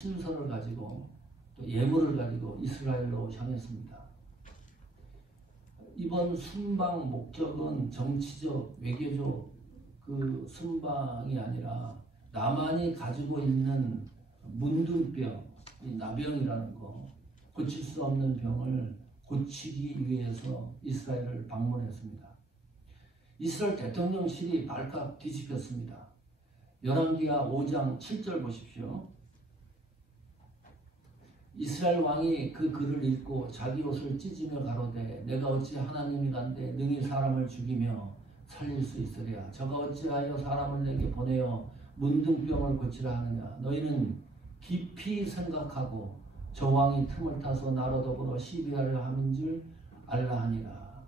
신선을 가지고 또 예물을 가지고 이스라엘로 향했습니다. 이번 순방 목적은 정치적, 외교적 그 순방이 아니라 나만이 가지고 있는 문둥병, 이 나병이라는 거, 고칠 수 없는 병을 고치기 위해서 이스라엘을 방문했습니다. 이스라엘 대통령실이 발칵 뒤집혔습니다. 열왕기하 5장 7절 보십시오. 이스라엘 왕이 그 글을 읽고 자기 옷을 찢으며 가로되 내가 어찌 하나님이란데 능히 사람을 죽이며 살릴 수 있으랴. 저가 어찌하여 사람을 내게 보내어 문둥병을 고치라 하느냐. 너희는 깊이 생각하고 저 왕이 틈을 타서 나로 더불어 시비하려 함인 줄 알라 하니라.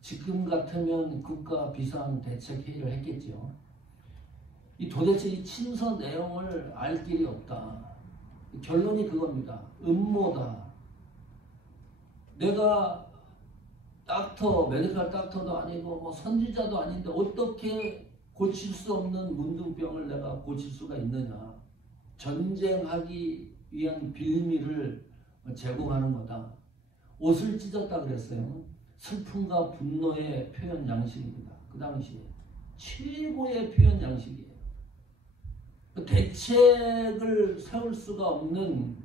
지금 같으면 국가 비상대책회의를 했겠죠. 도대체 이 친서 내용을 알 길이 없다. 결론이 그겁니다. 음모다. 내가 메디컬 닥터도 아니고 뭐 선지자도 아닌데 어떻게 고칠 수 없는 문둥병을 내가 고칠 수가 있느냐. 전쟁하기 위한 빌미를 제공하는 거다. 옷을 찢었다 그랬어요. 슬픔과 분노의 표현 양식입니다. 그 당시에 최고의 표현 양식이에요. 대책을 세울 수가 없는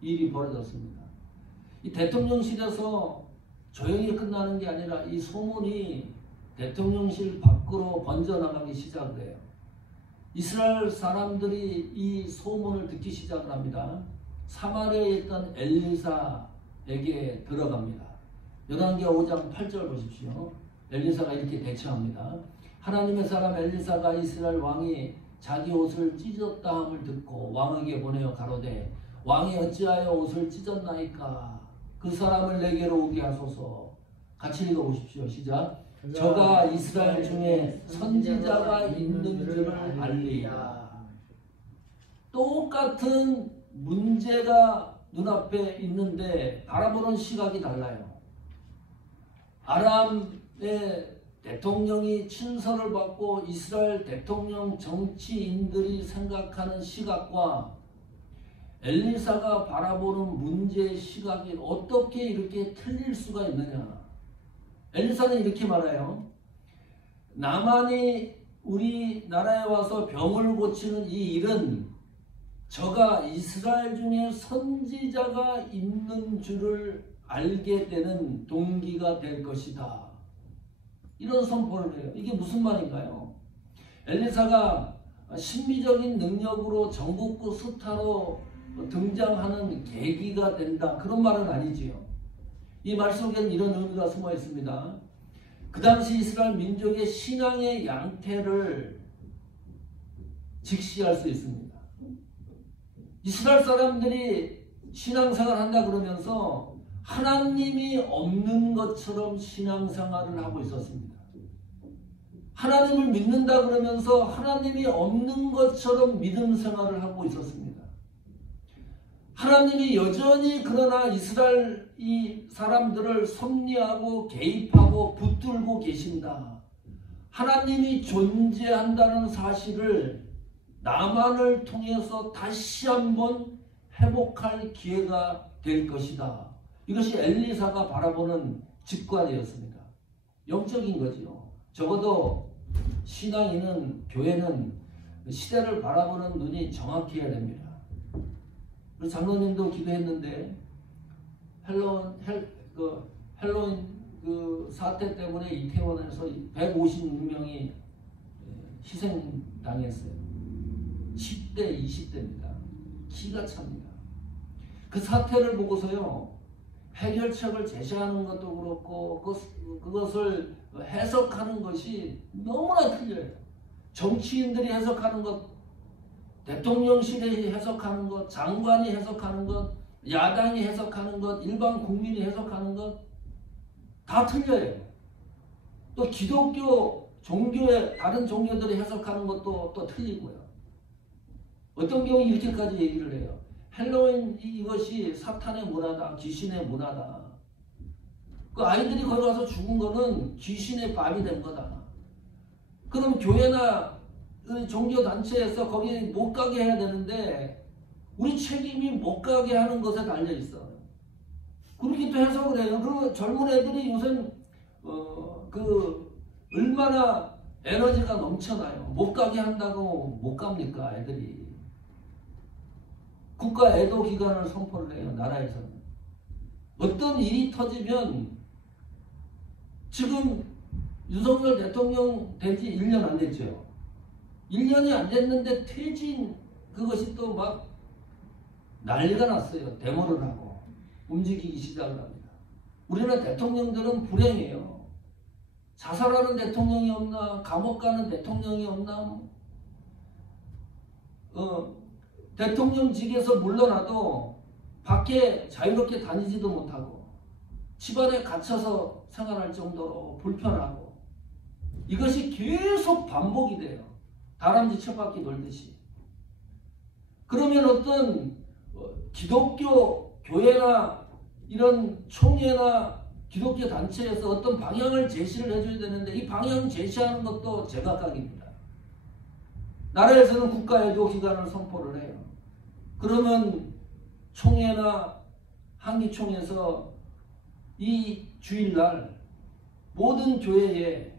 일이 벌어졌습니다. 이 대통령실에서 조용히 끝나는 게 아니라 이 소문이 대통령실 밖으로 번져나가기 시작을 해요. 이스라엘 사람들이 이 소문을 듣기 시작을 합니다. 사마리아에 있던 엘리사에게 들어갑니다. 열왕기하 5장 8절 보십시오. 엘리사가 이렇게 대처합니다. 하나님의 사람 엘리사가 이스라엘 왕이 자기 옷을 찢었다함을 듣고 왕에게 보내어 가로되 왕이 어찌하여 옷을 찢었나이까. 그 사람을 내게로 오게 하소서. 같이 읽어보십시오. 시작. 저가 이스라엘 중에 선지자가 있는 줄을 알리라. 똑같은 문제가 눈앞에 있는데 바라보는 시각이 달라요. 아람의 대통령이 친서를 받고 이스라엘 대통령 정치인들이 생각하는 시각과 엘리사가 바라보는 문제의 시각이 어떻게 이렇게 틀릴 수가 있느냐. 엘리사는 이렇게 말해요. 나만이 우리나라에 와서 병을 고치는 이 일은 저가 이스라엘 중에 선지자가 있는 줄을 알게 되는 동기가 될 것이다. 이런 선포를 해요. 이게 무슨 말인가요? 엘리사가 신비적인 능력으로 전국구 스타로 등장하는 계기가 된다. 그런 말은 아니지요. 이 말 속에는 이런 의미가 숨어 있습니다. 그 당시 이스라엘 민족의 신앙의 양태를 직시할 수 있습니다. 이스라엘 사람들이 신앙생활을 한다 그러면서 하나님이 없는 것처럼 신앙생활을 하고 있었습니다. 하나님을 믿는다 그러면서 하나님이 없는 것처럼 믿음 생활을 하고 있었습니다. 하나님이 여전히 그러나 이스라엘 이 사람들을 섭리하고 개입하고 붙들고 계신다. 하나님이 존재한다는 사실을 나만을 통해서 다시 한번 회복할 기회가 될 것이다. 이것이 엘리사가 바라보는 직관이었습니다. 영적인 거지요. 적어도 신앙인은, 교회는 시대를 바라보는 눈이 정확해야 됩니다. 우리 장로님도 기도했는데 헬로윈 그 사태 때문에 이태원에서 156명이 희생당했어요. 10대, 20대입니다. 기가 찹니다. 그 사태를 보고서요. 해결책을 제시하는 것도 그렇고 그것을 해석하는 것이 너무나 틀려요. 정치인들이 해석하는 것, 대통령실이 해석하는 것, 장관이 해석하는 것, 야당이 해석하는 것, 일반 국민이 해석하는 것 다 틀려요. 또 기독교 종교의 다른 종교들이 해석하는 것도 또 틀리고요. 어떤 경우 이렇게까지 얘기를 해요. 헬로윈 이것이 사탄의 문화다. 귀신의 문화다. 그 아이들이 거기 가서 죽은 거는 귀신의 밥이 된 거다. 그럼 교회나 종교단체에서 거기 못 가게 해야 되는데 우리 책임이 못 가게 하는 것에 달려 있어. 그렇게 또 해석을 해요. 그리고 젊은 애들이 요새 얼마나 에너지가 넘쳐나요. 못 가게 한다고 못 갑니까, 애들이. 국가 애도 기간을 선포를 해요, 나라에서는. 어떤 일이 터지면 지금 윤석열 대통령 된 지 1년 안 됐죠. 1년이 안 됐는데 퇴진 그것이 또 막 난리가 났어요. 데모를 하고 움직이기 시작을 합니다. 우리나라 대통령들은 불행해요. 자살하는 대통령이 없나, 감옥 가는 대통령이 없나, 대통령직에서 물러나도 밖에 자유롭게 다니지도 못하고 집안에 갇혀서 생활할 정도로 불편하고, 이것이 계속 반복이 돼요. 다람쥐 쳇바퀴 돌듯이. 그러면 어떤 기독교 교회나 이런 총회나 기독교 단체에서 어떤 방향을 제시를 해줘야 되는데, 이 방향 제시하는 것도 제각각입니다. 나라에서는 국가애도 기간을 선포를 해요. 그러면 총회나 한기총에서 이 주일날 모든 교회에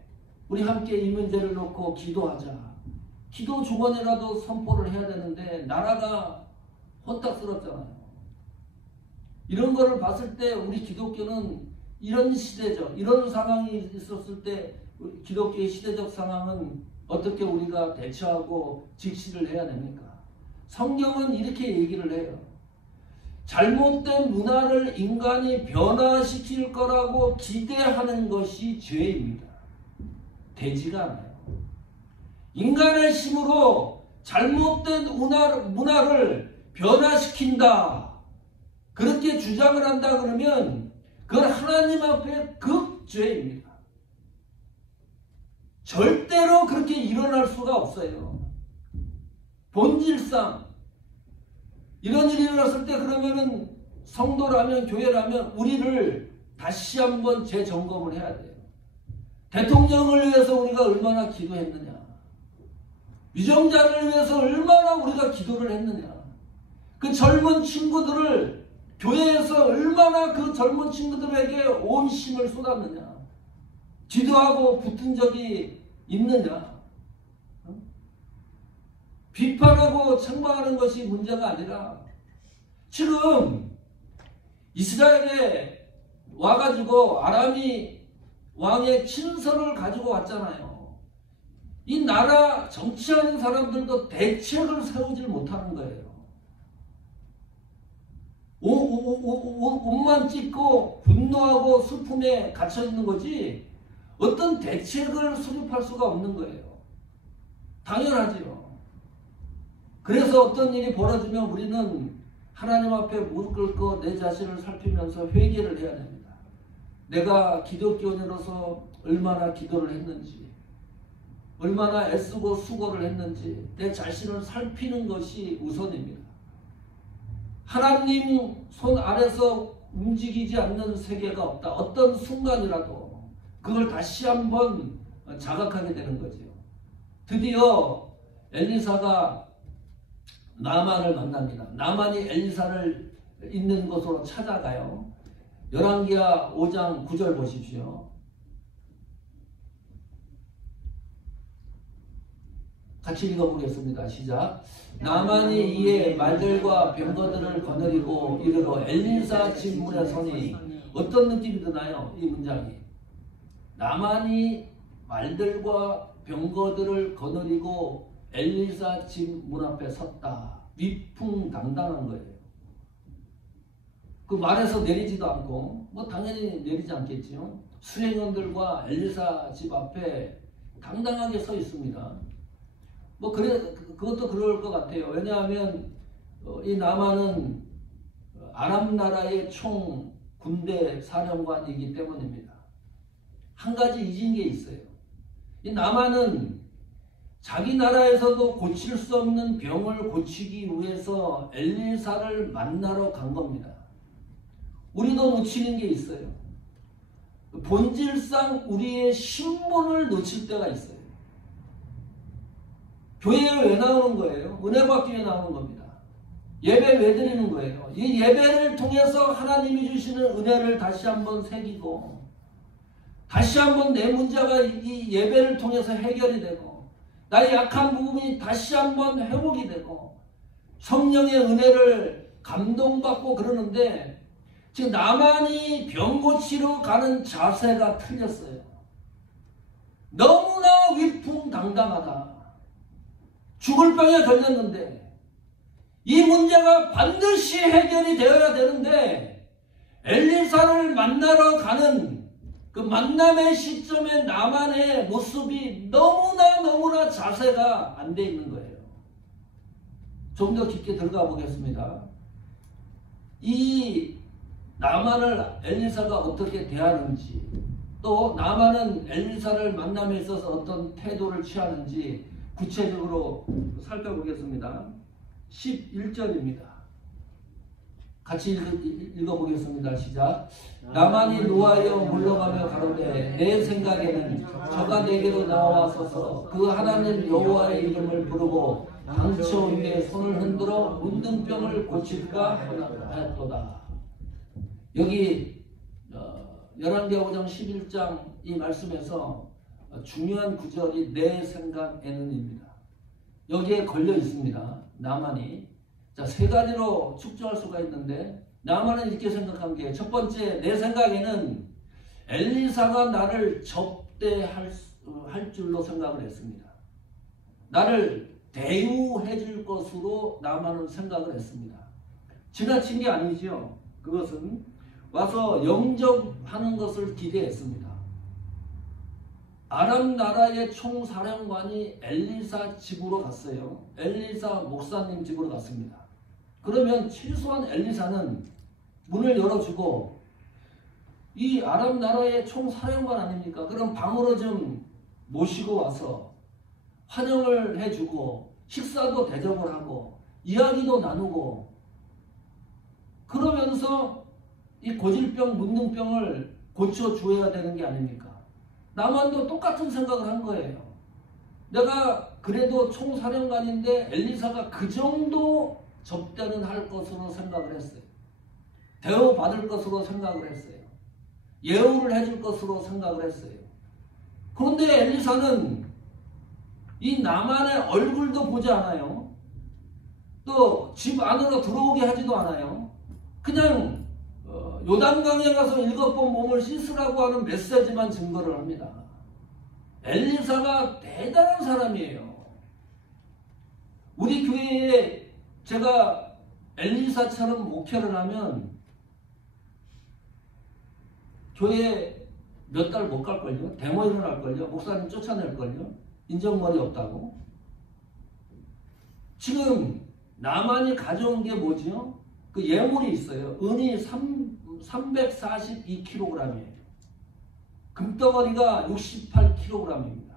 우리 함께 이 문제를 놓고 기도하자. 기도 주간이라도 선포를 해야 되는데 나라가 혼탁스럽잖아요. 이런 거를 봤을 때 우리 기독교는 이런 시대적, 이런 상황이 있었을 때 기독교의 시대적 상황은 어떻게 우리가 대처하고 직시를 해야 됩니까? 성경은 이렇게 얘기를 해요. 잘못된 문화를 인간이 변화시킬 거라고 기대하는 것이 죄입니다. 되지가 않아요. 인간의 힘으로 잘못된 문화를 변화시킨다, 그렇게 주장을 한다 그러면 그건 하나님 앞에 극죄입니다. 절대로 그렇게 일어날 수가 없어요. 본질상 이런 일이 일어났을 때 그러면은 성도라면 교회라면 우리를 다시 한번 재점검을 해야 돼요. 대통령을 위해서 우리가 얼마나 기도했느냐, 위정자를 위해서 얼마나 우리가 기도를 했느냐, 그 젊은 친구들을 교회에서 얼마나 그 젊은 친구들에게 온 힘을 쏟았느냐, 기도하고 붙은 적이 있느냐. 비판하고 책망하는 것이 문제가 아니라, 지금 이스라엘에 와가지고 아람이 왕의 친서를 가지고 왔잖아요. 이 나라 정치하는 사람들도 대책을 세우질 못하는 거예요. 옷만 찢고 분노하고 슬픔에 갇혀 있는 거지 어떤 대책을 수립할 수가 없는 거예요. 당연하지요. 그래서 어떤 일이 벌어지면 우리는 하나님 앞에 무릎 꿇고 내 자신을 살피면서 회개를 해야 됩니다. 내가 기독교인으로서 얼마나 기도를 했는지, 얼마나 애쓰고 수고를 했는지 내 자신을 살피는 것이 우선입니다. 하나님 손 아래서 움직이지 않는 세계가 없다. 어떤 순간이라도 그걸 다시 한번 자각하게 되는 거죠. 드디어 엘리사가 나만을 만납니다. 나만이 엘리사를 있는 곳으로 찾아가요. 열왕기하 5장 9절 보십시오. 같이 읽어보겠습니다. 시작. 나만이 이에 말들과 병거들을 거느리고 이르러 엘리사 집 문에 서니. 어떤 느낌이 드나요? 이 문장이. 나만이 말들과 병거들을 거느리고 엘리사 집 문 앞에 섰다. 위풍당당한 거예요. 그 말에서 내리지도 않고, 뭐 당연히 내리지 않겠지요. 수행원들과 엘리사 집 앞에 당당하게 서 있습니다. 뭐 그것도 그럴 것 같아요. 왜냐하면 이 나만은 아람 나라의 총 군대 사령관이기 때문입니다. 한 가지 잊은 게 있어요. 이 나만은 자기 나라에서도 고칠 수 없는 병을 고치기 위해서 엘리사를 만나러 간 겁니다. 우리도 놓치는 게 있어요. 본질상 우리의 신분을 놓칠 때가 있어요. 교회에 왜 나오는 거예요? 은혜 받기 위해 나오는 겁니다. 예배 왜 드리는 거예요? 이 예배를 통해서 하나님이 주시는 은혜를 다시 한번 새기고 다시 한번 내 문제가 이 예배를 통해서 해결이 되고 나의 약한 부분이 다시 한번 회복이 되고 성령의 은혜를 감동받고 그러는데 지금 나만이 병 고치러 가는 자세가 틀렸어요. 너무나 위풍당당하다. 죽을 병에 걸렸는데 이 문제가 반드시 해결이 되어야 되는데 엘리사를 만나러 가는 그 만남의 시점에 나만의 모습이 너무나 자세가 안 돼 있는 거예요. 좀 더 깊게 들어가 보겠습니다. 이 나만을 엘리사가 어떻게 대하는지 또 나만은 엘리사를 만남에 있어서 어떤 태도를 취하는지 구체적으로 살펴보겠습니다. 11절입니다. 같이 읽어보겠습니다. 시작. 나만이 노하여 물러가며 가로되 내 생각에는 저가 내게로 나와서서 그 하나님 여호와의 이름을 부르고 강처 위에 손을 흔들어 문둥병을 고칠까 하였도다. 여기 열왕기하 5장 11장 이 말씀에서 중요한 구절이 내 생각에는입니다. 여기에 걸려 있습니다. 나만이. 자, 세 가지로 축적할 수가 있는데 나만은 이렇게 생각한 게 첫 번째, 내 생각에는 엘리사가 나를 접대할 줄로 생각을 했습니다. 나를 대우해 줄 것으로 나만은 생각을 했습니다. 지나친 게 아니죠. 그것은 와서 영접하는 것을 기대했습니다. 아람 나라의 총사령관이 엘리사 집으로 갔어요. 엘리사 목사님 집으로 갔습니다. 그러면 최소한 엘리사는 문을 열어주고 이 아람 나라의 총사령관 아닙니까? 그럼 방으로 좀 모시고 와서 환영을 해주고 식사도 대접을 하고 이야기도 나누고 그러면서 이 고질병, 문둥병을 고쳐줘야 되는 게 아닙니까? 나만도 똑같은 생각을 한 거예요. 내가 그래도 총사령관인데 엘리사가 그 정도 접대는 할 것으로 생각을 했어요. 대우받을 것으로 생각을 했어요. 예우를 해줄 것으로 생각을 했어요. 그런데 엘리사는 이 나만의 얼굴도 보지 않아요. 또 집 안으로 들어오게 하지도 않아요. 그냥 요단강에 가서 7번 몸을 씻으라고 하는 메시지만 증거를 합니다. 엘리사가 대단한 사람이에요. 우리 교회에 제가 엘리사처럼 목회를 하면 교회 몇 달 못 갈걸요? 데모 일어날걸요? 목사님 쫓아낼걸요? 인정머리 없다고. 지금 나만이 가져온 게 뭐죠? 그 예물이 있어요. 은이 342kg이에요. 금덩어리가 68kg입니다.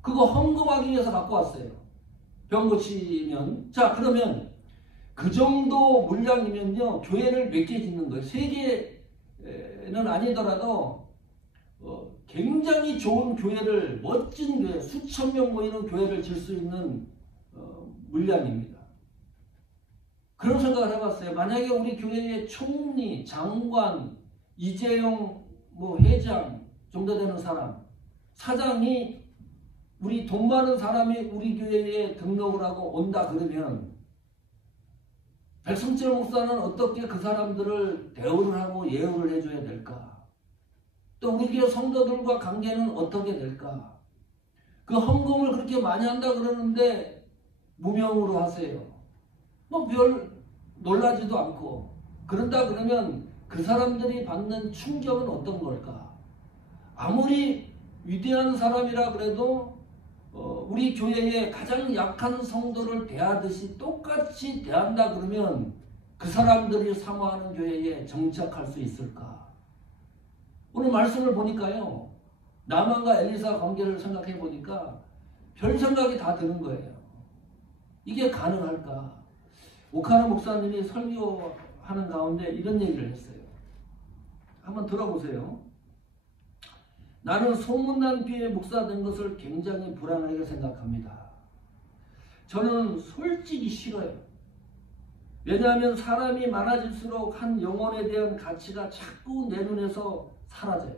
그거 헌금하기 위해서 갖고 왔어요. 병 고치면. 자, 그러면 그 정도 물량이면요, 교회를 몇 개 짓는 거예요. 3개는 아니더라도 굉장히 좋은 교회를, 멋진 교회, 수천 명 모이는 교회를 질 수 있는 물량입니다. 그런 생각을 해봤어요. 만약에 우리 교회의 총리, 장관, 이재용 회장 정도 되는 사람, 사장이 우리 돈 많은 사람이 우리 교회에 등록을 하고 온다 그러면 백승철 목사는 어떻게 그 사람들을 대우를 하고 예우를 해줘야 될까? 또 우리 교회 성도들과 관계는 어떻게 될까? 그 헌금을 그렇게 많이 한다 그러는데 무명으로 하세요. 별 놀라지도 않고. 그런다 그러면 그 사람들이 받는 충격은 어떤 걸까? 아무리 위대한 사람이라 그래도 우리 교회의 가장 약한 성도를 대하듯이 똑같이 대한다 그러면 그 사람들이 사모하는 교회에 정착할 수 있을까? 오늘 말씀을 보니까요, 나만과 엘리사 관계를 생각해 보니까 별 생각이 다 드는 거예요. 이게 가능할까? 오카노 목사님이 설교하는 가운데 이런 얘기를 했어요. 한번 들어보세요. 나는 소문난 교회 목사 된 것을 굉장히 불안하게 생각합니다. 저는 솔직히 싫어요. 왜냐하면 사람이 많아질수록 한 영혼에 대한 가치가 자꾸 내 눈에서 사라져요.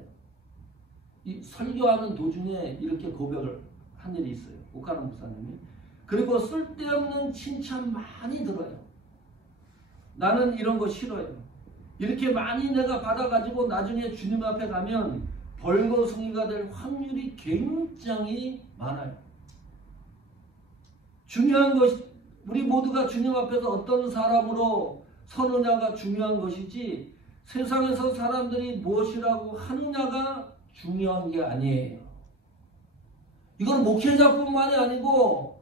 이 설교하는 도중에 이렇게 고백을 한 일이 있어요. 오카노 목사님이. 그리고 쓸데없는 칭찬 많이 들어요. 나는 이런 거 싫어요. 이렇게 많이 내가 받아가지고 나중에 주님 앞에 가면 벌거숭이가 될 확률이 굉장히 많아요. 중요한 것이 우리 모두가 주님 앞에서 어떤 사람으로 서느냐가 중요한 것이지 세상에서 사람들이 무엇이라고 하느냐가 중요한 게 아니에요. 이건 목회자뿐만이 아니고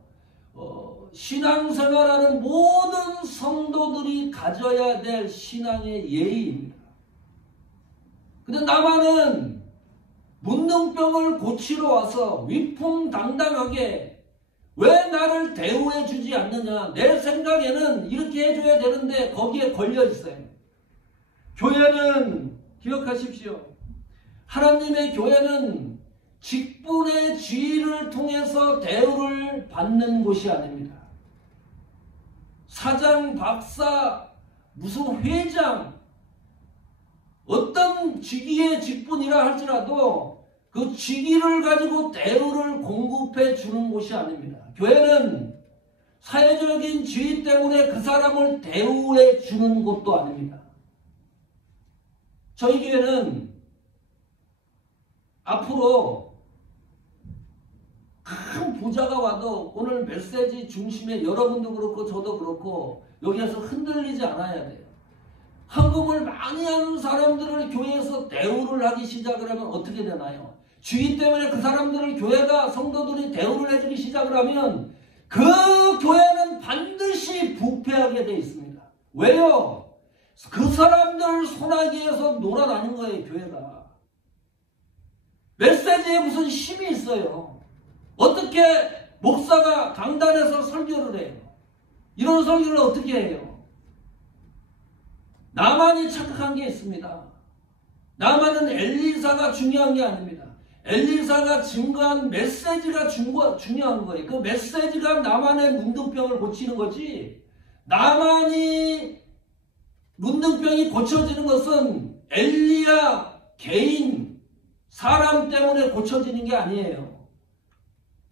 신앙생활하는 모든 성도들이 가져야 될 신앙의 예의입니다. 근데 나만은 문둥병을 고치러 와서 위풍당당하게 왜 나를 대우해 주지 않느냐. 내 생각에는 이렇게 해줘야 되는데 거기에 걸려 있어요. 교회는 기억하십시오. 하나님의 교회는 직분의 지위를 통해서 대우를 받는 곳이 아닙니다. 사장, 박사, 무슨 회장, 어떤 직위의 직분이라 할지라도 그 직위를 가지고 대우를 공급해 주는 곳이 아닙니다. 교회는 사회적인 지위 때문에 그 사람을 대우해 주는 곳도 아닙니다. 저희 교회는 앞으로 큰 부자가 와도 오늘 메시지 중심에 여러분도 그렇고 저도 그렇고 여기에서 흔들리지 않아야 돼요. 헌금을 많이 하는 사람들을 교회에서 대우를 하기 시작을 하면 어떻게 되나요? 주의 때문에 그 사람들을 교회가 성도들이 대우를 해주기 시작을 하면 그 교회는 반드시 부패하게 되어 있습니다. 왜요? 그 사람들 손아귀에서 놀아나는 거예요. 교회가. 메시지에 무슨 힘이 있어요. 어떻게 목사가 강단에서 설교를 해요? 이런 설교를 어떻게 해요? 나만이 착각한 게 있습니다. 나만은 엘리사가 중요한 게 아닙니다. 엘리사가 증거한 메시지가 중요한 거예요. 그 메시지가 나만의 문둥병을 고치는 거지, 나만이 문둥병이 고쳐지는 것은 엘리야 개인 사람 때문에 고쳐지는 게 아니에요.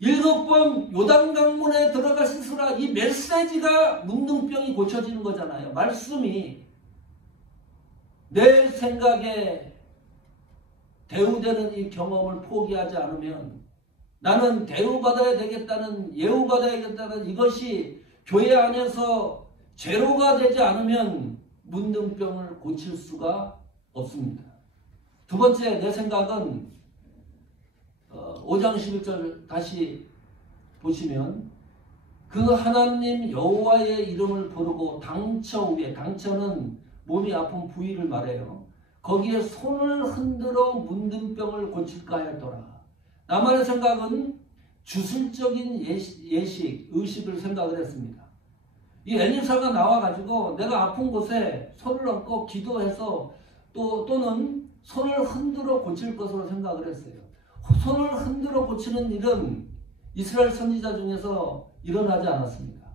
7번 요단강문에 들어가 씻으라, 이 메시지가 문둥병이 고쳐지는 거잖아요. 말씀이 내 생각에 대우되는 이 경험을 포기하지 않으면, 나는 대우받아야 되겠다는, 예우받아야겠다는 이것이 교회 안에서 제로가 되지 않으면 문둥병을 고칠 수가 없습니다. 두 번째, 내 생각은 5장 11절 다시 보시면, 그 하나님 여호와의 이름을 부르고 당처 위에, 당처는 몸이 아픈 부위를 말해요. 거기에 손을 흔들어 문둥병을 고칠까 하였더라. 나만의 생각은 주술적인 예식, 의식을 생각을 했습니다. 이 엘리사가 나와가지고 내가 아픈 곳에 손을 얹고 기도해서 또는 손을 흔들어 고칠 것으로 생각을 했어요. 손을 흔들어 고치는 일은 이스라엘 선지자 중에서 일어나지 않았습니다.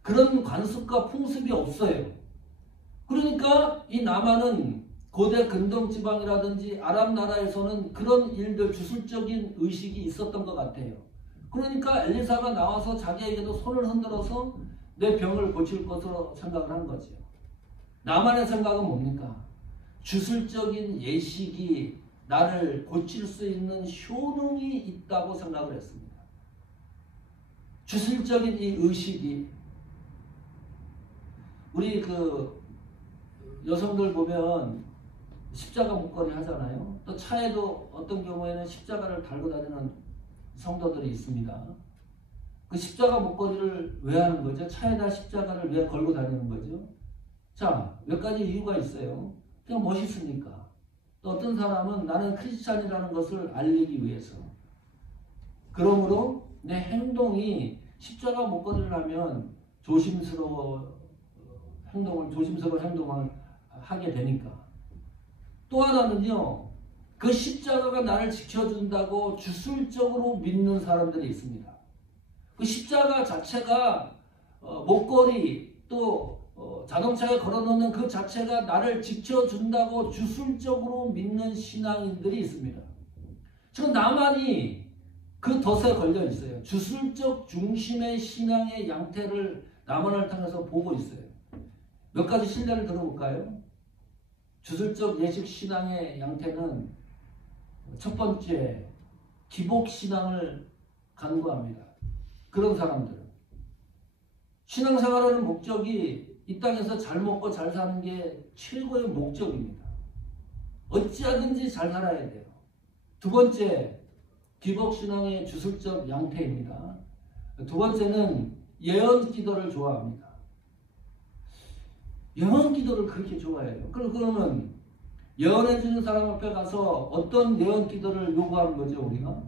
그런 관습과 풍습이 없어요. 그러니까 이 나만은 고대 근동지방이라든지 아랍 나라에서는 그런 일들, 주술적인 의식이 있었던 것 같아요. 그러니까 엘리사가 나와서 자기에게도 손을 흔들어서 내 병을 고칠 것으로 생각을 한 거죠. 나만의 생각은 뭡니까? 주술적인 예식이 나를 고칠 수 있는 효능이 있다고 생각을 했습니다. 주술적인 이 의식이, 우리 그 여성들 보면 십자가 목걸이 하잖아요. 또 차에도 어떤 경우에는 십자가를 달고 다니는 성도들이 있습니다. 그 십자가 목걸이를 왜 하는 거죠? 차에다 십자가를 왜 걸고 다니는 거죠? 자, 몇 가지 이유가 있어요. 그냥 멋있으니까. 또 어떤 사람은 나는 크리스찬이라는 것을 알리기 위해서. 그러므로 내 행동이 십자가 목걸이를 하면 조심스러운 행동을 하게 되니까. 또 하나는요, 그 십자가가 나를 지켜준다고 주술적으로 믿는 사람들이 있습니다. 그 십자가 자체가 목걸이, 또 자동차에 걸어놓는 그 자체가 나를 지켜준다고 주술적으로 믿는 신앙인들이 있습니다. 지금 나만이 그 덫에 걸려 있어요. 주술적 중심의 신앙의 양태를 나만을 통해서 보고 있어요. 몇 가지 신뢰를 들어볼까요? 주술적 예식 신앙의 양태는 첫 번째, 기복신앙을 간구합니다. 그런 사람들은 신앙생활하는 목적이 이 땅에서 잘 먹고 잘 사는 게 최고의 목적입니다. 어찌하든지 잘 살아야 돼요. 두 번째, 기복신앙의 주술적 양태입니다. 두 번째는 예언기도를 좋아합니다. 예언기도를 그렇게 좋아해요. 그러면 예언해주는 사람 앞에 가서 어떤 예언기도를 요구하는 거죠, 우리가?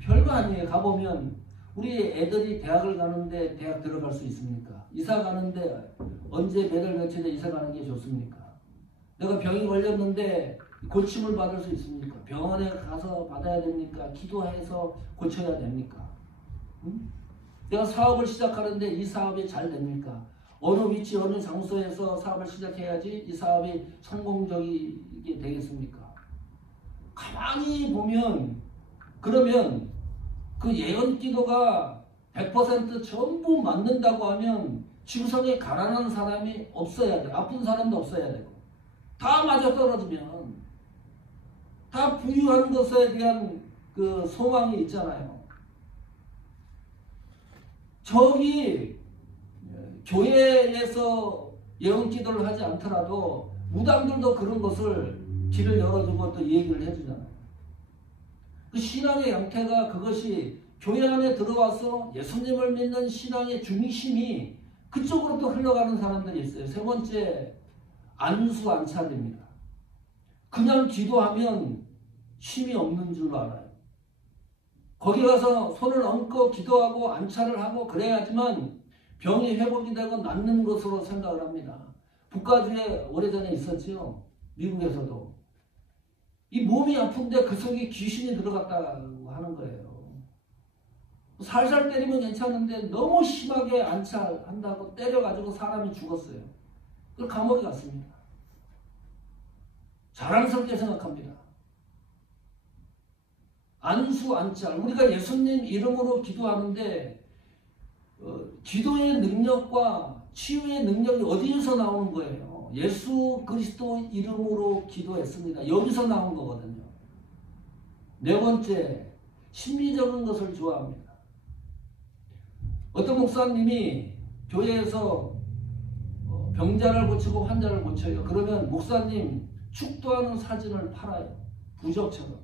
별거 아니에요. 가보면 우리 애들이 대학을 가는데 대학 들어갈 수 있습니까? 이사 가는데 언제 몇 월 며칠에 이사 가는 게 좋습니까? 내가 병이 걸렸는데 고침을 받을 수 있습니까? 병원에 가서 받아야 됩니까? 기도해서 고쳐야 됩니까? 응? 내가 사업을 시작하는데 이 사업이 잘 됩니까? 어느 위치, 어느 장소에서 사업을 시작해야지 이 사업이 성공적이게 되겠습니까? 가만히 보면, 그러면 그 예언 기도가 100% 전부 맞는다고 하면 지구상에 가난한 사람이 없어야 돼. 아픈 사람도 없어야 되고. 다 맞아떨어지면 다 부유한 것에 대한 그 소망이 있잖아요. 저기 교회에서 예언 기도를 하지 않더라도 무당들도 그런 것을 길을 열어주고 또 얘기를 해주잖아요. 그 신앙의 양태가 그것이 교회 안에 들어와서 예수님을 믿는 신앙의 중심이 그쪽으로 또 흘러가는 사람들이 있어요. 세 번째, 안수 안찰입니다. 그냥 기도하면 힘이 없는 줄 알아요. 거기 가서 손을 얹고 기도하고 안찰을 하고 그래야지만 병이 회복이 되고 낫는 것으로 생각을 합니다. 북가주에 오래전에 있었죠. 미국에서도. 이 몸이 아픈데 그 속에 귀신이 들어갔다고 하는 거예요. 살살 때리면 괜찮은데 너무 심하게 안찰한다고 때려가지고 사람이 죽었어요. 그 감옥에 갔습니다. 자랑스럽게 생각합니다. 안수 안찰. 우리가 예수님 이름으로 기도하는데 기도의 능력과 치유의 능력이 어디에서 나오는 거예요? 예수 그리스도 이름으로 기도했습니다. 여기서 나온 거거든요. 네 번째, 심리적인 것을 좋아합니다. 어떤 목사님이 교회에서 병자를 고치고 환자를 고쳐요. 그러면 목사님 축도하는 사진을 팔아요. 부적처럼.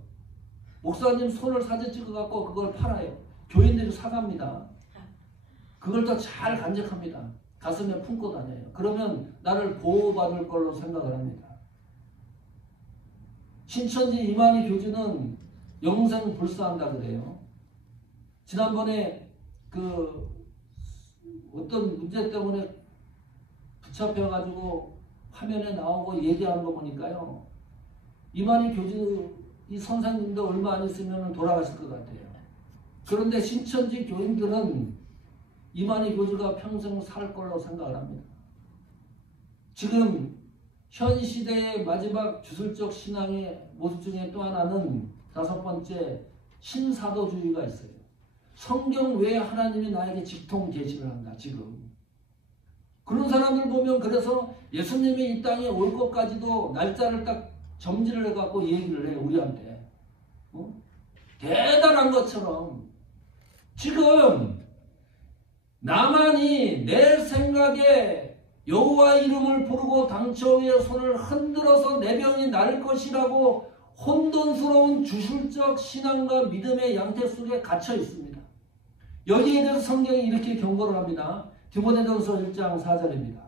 목사님 손을 사진 찍어갖고 그걸 팔아요. 교인들이 사갑니다. 그걸 더 잘 간직합니다. 가슴에 품고 다녀요. 그러면 나를 보호받을 걸로 생각을 합니다. 신천지 이만희 교주는 영생 불사한다 그래요. 지난번에 그 어떤 문제 때문에 붙잡혀가지고 화면에 나오고 얘기하는 거 보니까요. 이만희 교주 이 선생님도 얼마 안 있으면 돌아가실 것 같아요. 그런데 신천지 교인들은 이만희 교주가 평생 살 걸로 생각을 합니다. 지금 현 시대의 마지막 주술적 신앙의 모습 중에 또 하나는 다섯 번째, 신사도주의가 있어요. 성경 외에 하나님이 나에게 직통 계시를 한다. 지금 그런 사람들 보면 그래서 예수님이 이 땅에 올 것까지도 날짜를 딱 점지를 해갖고 얘기를 해요. 우리한테 대단한 것처럼. 지금 나만이 내 생각에 여호와 이름을 부르고 당처 위에 손을 흔들어서 내 병이 나을 것이라고 혼돈스러운 주술적 신앙과 믿음의 양태 속에 갇혀 있습니다. 여기에 대해서 성경이 이렇게 경고를 합니다. 디모데전서 1장 4절입니다.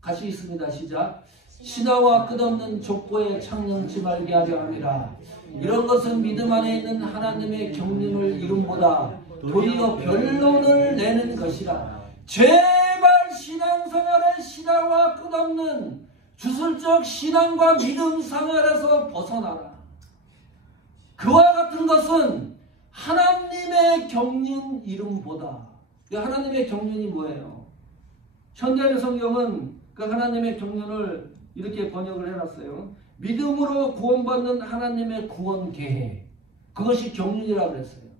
같이 읽습니다. 시작. 신하와 끝없는 족보에 창념치 말게 하려 함이라. 이런 것은 믿음 안에 있는 하나님의 경륜을 이름보다 도리어 변론을 내는 것이라. 제발 신앙생활의 신하와 끝없는 주술적 신앙과 믿음 생활에서 벗어나라. 그와 같은 것은 하나님의 경륜 이름보다. 하나님의 경륜이 뭐예요? 현대의 성경은 그 하나님의 경륜을 이렇게 번역을 해놨어요. 믿음으로 구원받는 하나님의 구원 계획, 그것이 경륜이라고 했어요.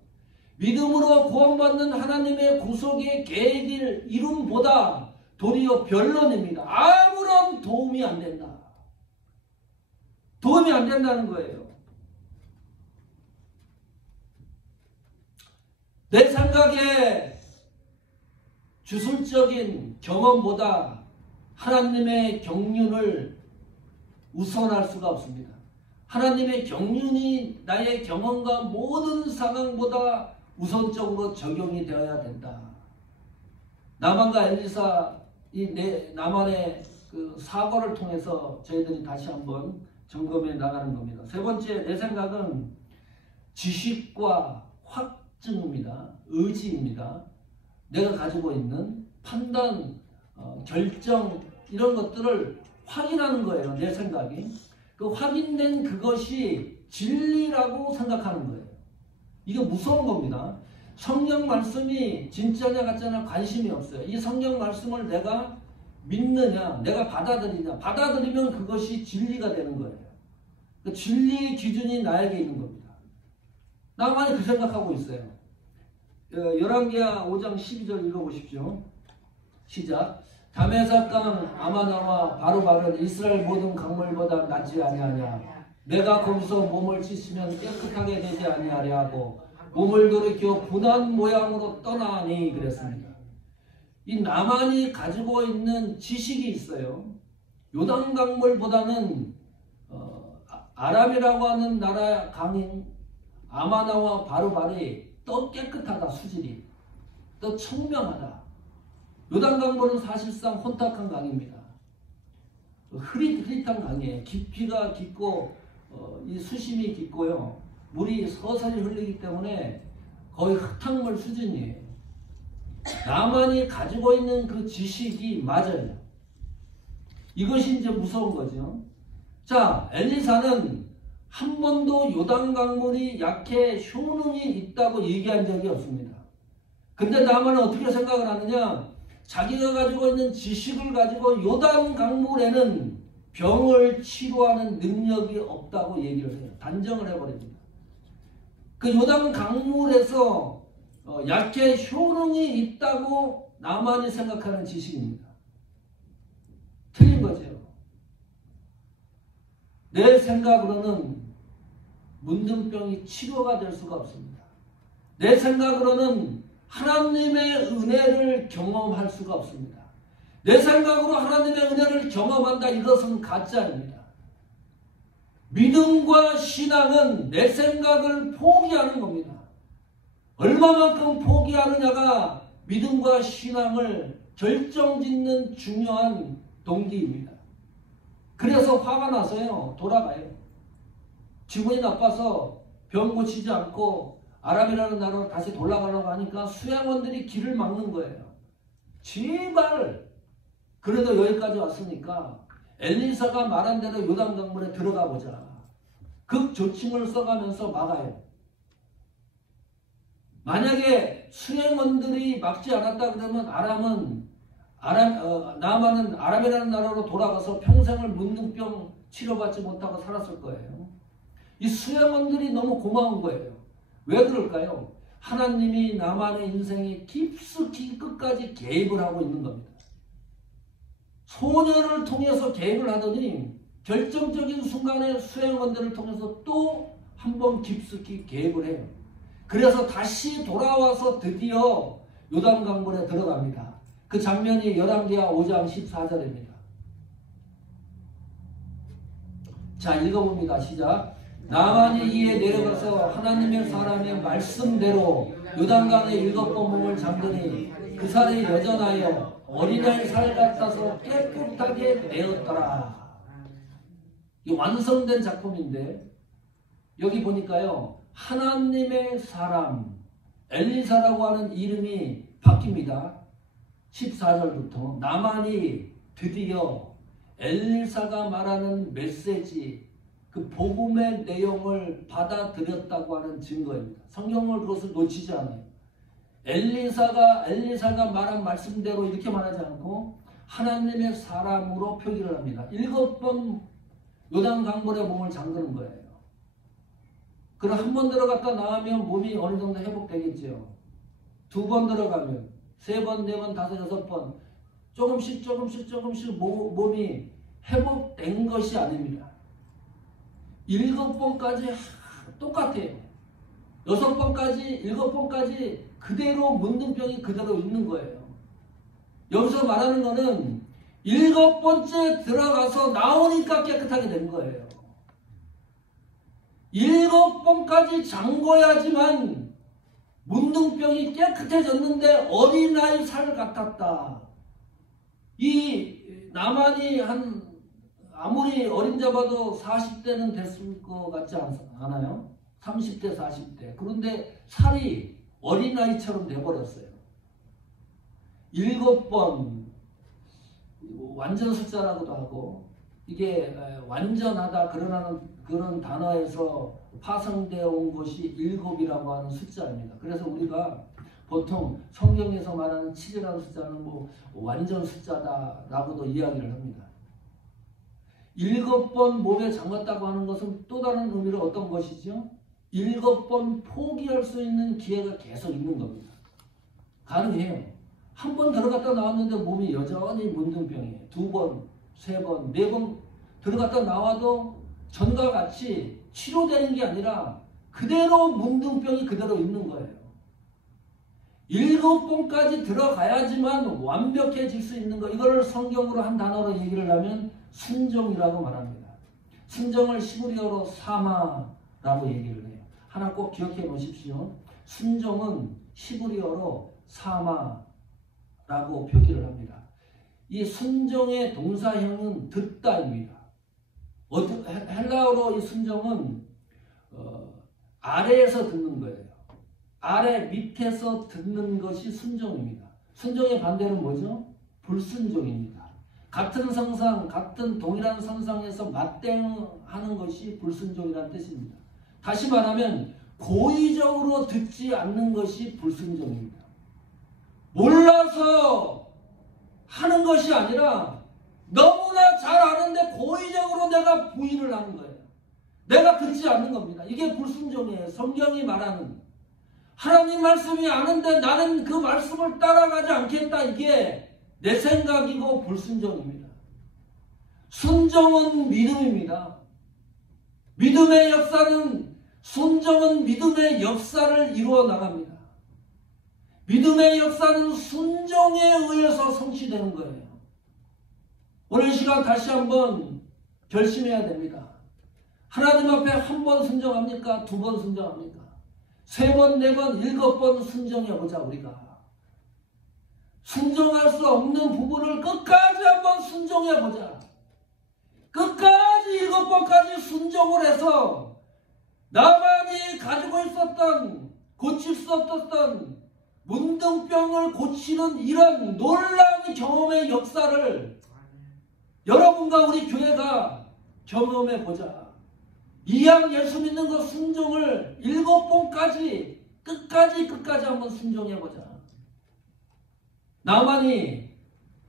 믿음으로 구원받는 하나님의 구속의 계획을 이룸보다 도리어 변론입니다. 아무런 도움이 안 된다. 도움이 안 된다는 거예요. 내 생각에 주술적인 경험보다 하나님의 경륜을 우선할 수가 없습니다. 하나님의 경륜이 나의 경험과 모든 상황보다 우선적으로 적용이 되어야 된다. 나만과 엘리사, 나만의 그 사고를 통해서 저희들이 다시 한번 점검해 나가는 겁니다. 세 번째, 내 생각은 지식과 확증입니다. 의지입니다. 내가 가지고 있는 판단, 결정 이런 것들을 확인하는 거예요. 내 생각이. 그 확인된 그것이 진리라고 생각하는 거예요. 이게 무서운 겁니다. 성경 말씀이 진짜냐 가짜냐 관심이 없어요. 이 성경 말씀을 내가 믿느냐, 내가 받아들이냐. 받아들이면 그것이 진리가 되는 거예요. 그 진리의 기준이 나에게 있는 겁니다. 나만이 그 생각하고 있어요. 열왕기하 5장 12절 읽어보십시오. 시작. 다메삭강 아마나와 바로바른 이스라엘 모든 강물보다 낫지 아니하냐. 내가 거기서 몸을 씻으면 깨끗하게 되지 아니하려 하고 몸을 돌이켜 분한 모양으로 떠나니 그랬습니다. 이 나만이 가지고 있는 지식이 있어요. 요단강물보다는 아람이라고 하는 나라 강인 아마나와 바로바리 더 깨끗하다. 수질이 더 청명하다. 요단강물은 사실상 혼탁한 강입니다. 흐릿한 강이에요. 깊이가 깊고 이 수심이 깊고요. 물이 서서히 흘리기 때문에 거의 흙탕물 수준이에요. 나만이 가지고 있는 그 지식이 맞아요. 이것이 이제 무서운 거죠. 자, 엘리사는 한 번도 요단강물이 약해 효능이 있다고 얘기한 적이 없습니다. 근데 나만은 어떻게 생각을 하느냐? 자기가 가지고 있는 지식을 가지고 요단강물에는 병을 치료하는 능력이 없다고 얘기를 해요. 단정을 해버립니다. 그 요단강물에서 약해 효능이 있다고 나만이 생각하는 지식입니다. 틀린 거죠. 내 생각으로는 문둥병이 치료가 될 수가 없습니다. 내 생각으로는 하나님의 은혜를 경험할 수가 없습니다. 내 생각으로 하나님의 은혜를 경험한다. 이것은 가짜입니다. 믿음과 신앙은 내 생각을 포기하는 겁니다. 얼마만큼 포기하느냐가 믿음과 신앙을 결정짓는 중요한 동기입니다. 그래서 화가 나서요. 돌아가요. 기분이 나빠서 병 고치지 않고 아람이라는 나라로 다시 돌아가려고 하니까 수양원들이 길을 막는 거예요. 제발 그래도 여기까지 왔으니까 엘리사가 말한 대로 요단강물에 들어가 보자. 극조침을 써가면서 막아요. 만약에 수행원들이 막지 않았다 그러면 나아만은 아람이라는 나라로 돌아가서 평생을 문둥병 치료받지 못하고 살았을 거예요. 이 수행원들이 너무 고마운 거예요. 왜 그럴까요? 하나님이 나만의 인생에 깊숙이 끝까지 개입을 하고 있는 겁니다. 소녀를 통해서 개입을 하더니 결정적인 순간에 수행원들을 통해서 또 한 번 깊숙이 개입을 해요. 그래서 다시 돌아와서 드디어 요단강물에 들어갑니다. 그 장면이 열왕기하 5장 14절입니다. 자, 읽어봅니다. 시작. 나만이 이에 내려가서 하나님의 사람의 말씀대로 요단강에 7번 몸을 잠그니 그 살이 여전하여 어린아이 살 같아서 깨끗하게 되었더라. 이 완성된 작품인데 여기 보니까요. 하나님의 사람 엘리사라고 하는 이름이 바뀝니다. 14절부터 나만이 드디어 엘리사가 말하는 메시지 그 복음의 내용을 받아들였다고 하는 증거입니다. 성경을 그것을 놓치지 않아요. 엘리사가 말한 말씀대로 이렇게 말하지 않고 하나님의 사람으로 표기를 합니다. 7번 요단강물에 몸을 잠그는 거예요. 그럼 한 번 들어갔다 나오면 몸이 어느 정도 회복되겠죠. 2번 들어가면 3번, 4번, 5, 6번 조금씩 몸이 회복된 것이 아닙니다. 7번까지 똑같아요. 6번까지 7번까지 그대로 문둥병이 그대로 있는 거예요. 여기서 말하는 거는 7번째 들어가서 나오니까 깨끗하게 된 거예요. 7번까지 잠궈야지만 문둥병이 깨끗해졌는데 어린아이 살 같았다. 이 나만이 아무리 어림잡아도 40대는 됐을 것 같지 않아요? 30대, 40대. 그런데 살이 어린아이처럼 돼버렸어요. 7번, 완전 숫자라고도 하고, 이게 완전하다 그런 단어에서 파생되어 온 것이 7이라고 하는 숫자입니다. 그래서 우리가 보통 성경에서 말하는 7이라는 숫자는 완전 숫자다라고도 이야기를 합니다. 7번 몸에 잠갔다고 하는 것은 또 다른 의미로 어떤 것이죠? 7번 포기할 수 있는 기회가 계속 있는 겁니다. 가능해요. 한 번 들어갔다 나왔는데 몸이 여전히 문둥병이에요. 2번, 3번, 4번 들어갔다 나와도 전과 같이 치료되는 게 아니라 그대로 문둥병이 그대로 있는 거예요. 7번까지 들어가야지만 완벽해질 수 있는 거. 이걸 성경으로 한 단어로 얘기를 하면 순종이라고 말합니다. 순종을 시브리어로 사마라고 얘기를 해요. 하나 꼭 기억해 놓으십시오. 순종은 시브리어로 사마라고 표기를 합니다. 이 순종의 동사형은 듣다입니다. 헬라어로 이 순종은 아래에서 듣는 거예요. 아래 밑에서 듣는 것이 순종입니다. 순종의 반대는 뭐죠? 불순종입니다. 같은 성상, 같은 동일한 선상에서 맞대응하는 것이 불순종이라는 뜻입니다. 다시 말하면 고의적으로 듣지 않는 것이 불순종입니다. 몰라서 하는 것이 아니라 너무나 잘 아는데 고의적으로 내가 부인을 하는 거예요. 내가 듣지 않는 겁니다. 이게 불순종이에요. 성경이 말하는 하나님 말씀이 아는데 나는 그 말씀을 따라가지 않겠다. 이게 내 생각이고 불순종입니다. 순종은 믿음입니다. 믿음의 역사는 순종은 믿음의 역사를 이루어 나갑니다. 믿음의 역사는 순종에 의해서 성취되는 거예요. 오늘 시간 다시 한번 결심해야 됩니다. 하나님 앞에 한 번 순종합니까? 2번 순종합니까? 3번, 4번, 7번 순종해보자. 우리가 순종할 수 없는 부분을 끝까지 한번 순종해보자. 끝까지 7번까지 순종을 해서 나만이 가지고 있었던 고칠 수 없었던 문둥병을 고치는 이런 놀라운 경험의 역사를 여러분과 우리 교회가 경험해보자. 이왕 예수 믿는 것 순종을 7번까지 끝까지 한번 순종해보자. 나만이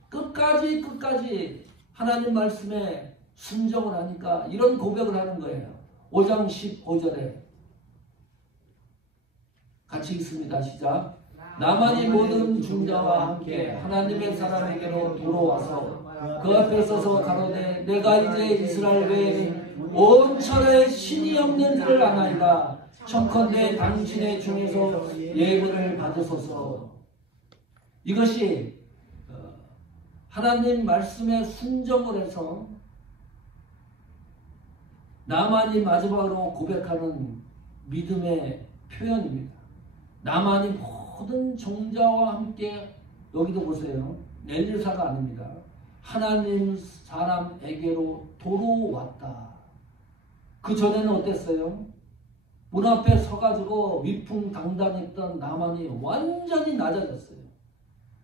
끝까지 하나님 말씀에 순종을 하니까 이런 고백을 하는 거예요. 5장 15절에 같이 읽습니다. 시작. 나만이 모든 중자와 함께 하나님의 사람에게로 돌아와서 그 앞에 서서 가로되 내가 이제 이스라엘 외에 온 천하에 신이 없는 줄을 아나이다. 청컨대 당신의 중에서 예물을 받으소서. 이것이 하나님 말씀에 순종을 해서 나만이 마지막으로 고백하는 믿음의 표현입니다. 나만이 모든 종자와 함께, 여기도 보세요. 엘리사가 아닙니다. 하나님 사람에게로 돌아왔다. 그 전에는 어땠어요? 문 앞에 서가지고 위풍당당했던 나만이 완전히 낮아졌어요.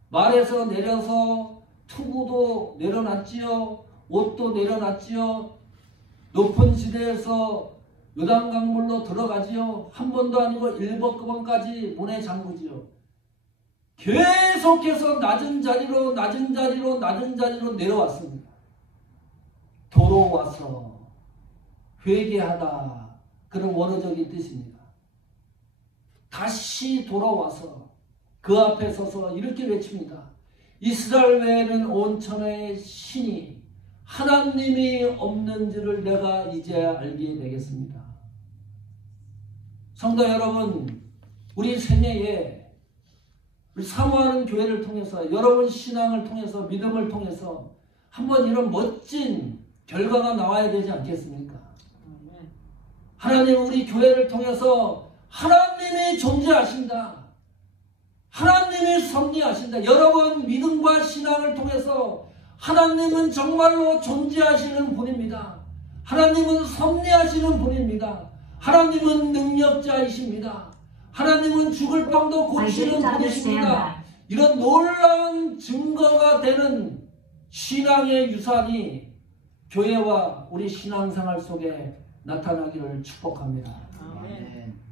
말에서 내려서 투구도 내려놨지요. 옷도 내려놨지요. 높은 지대에서 요단강물로 들어가지요. 한 번도 아니고 7번까지 문에 잠그지요. 계속해서 낮은 자리로 내려왔습니다. 돌아와서 회개하다, 그런 원어적인 뜻입니다. 다시 돌아와서 그 앞에 서서 이렇게 외칩니다. 이스라엘 외에는 온 천하의 신이 하나님이 없는지를 내가 이제 알게 되겠습니다. 성도 여러분, 우리 생애에 우리 사모하는 교회를 통해서, 여러분 신앙을 통해서, 믿음을 통해서 한번 이런 멋진 결과가 나와야 되지 않겠습니까? 하나님, 우리 교회를 통해서 하나님이 존재하신다, 하나님이 섭리하신다. 여러분 믿음과 신앙을 통해서 하나님은 정말로 존재하시는 분입니다. 하나님은 섭리하시는 분입니다. 하나님은 능력자이십니다. 하나님은 죽을 병도 고치는 분이십니다. 이런 놀라운 증거가 되는 신앙의 유산이 교회와 우리 신앙생활 속에 나타나기를 축복합니다. 아멘.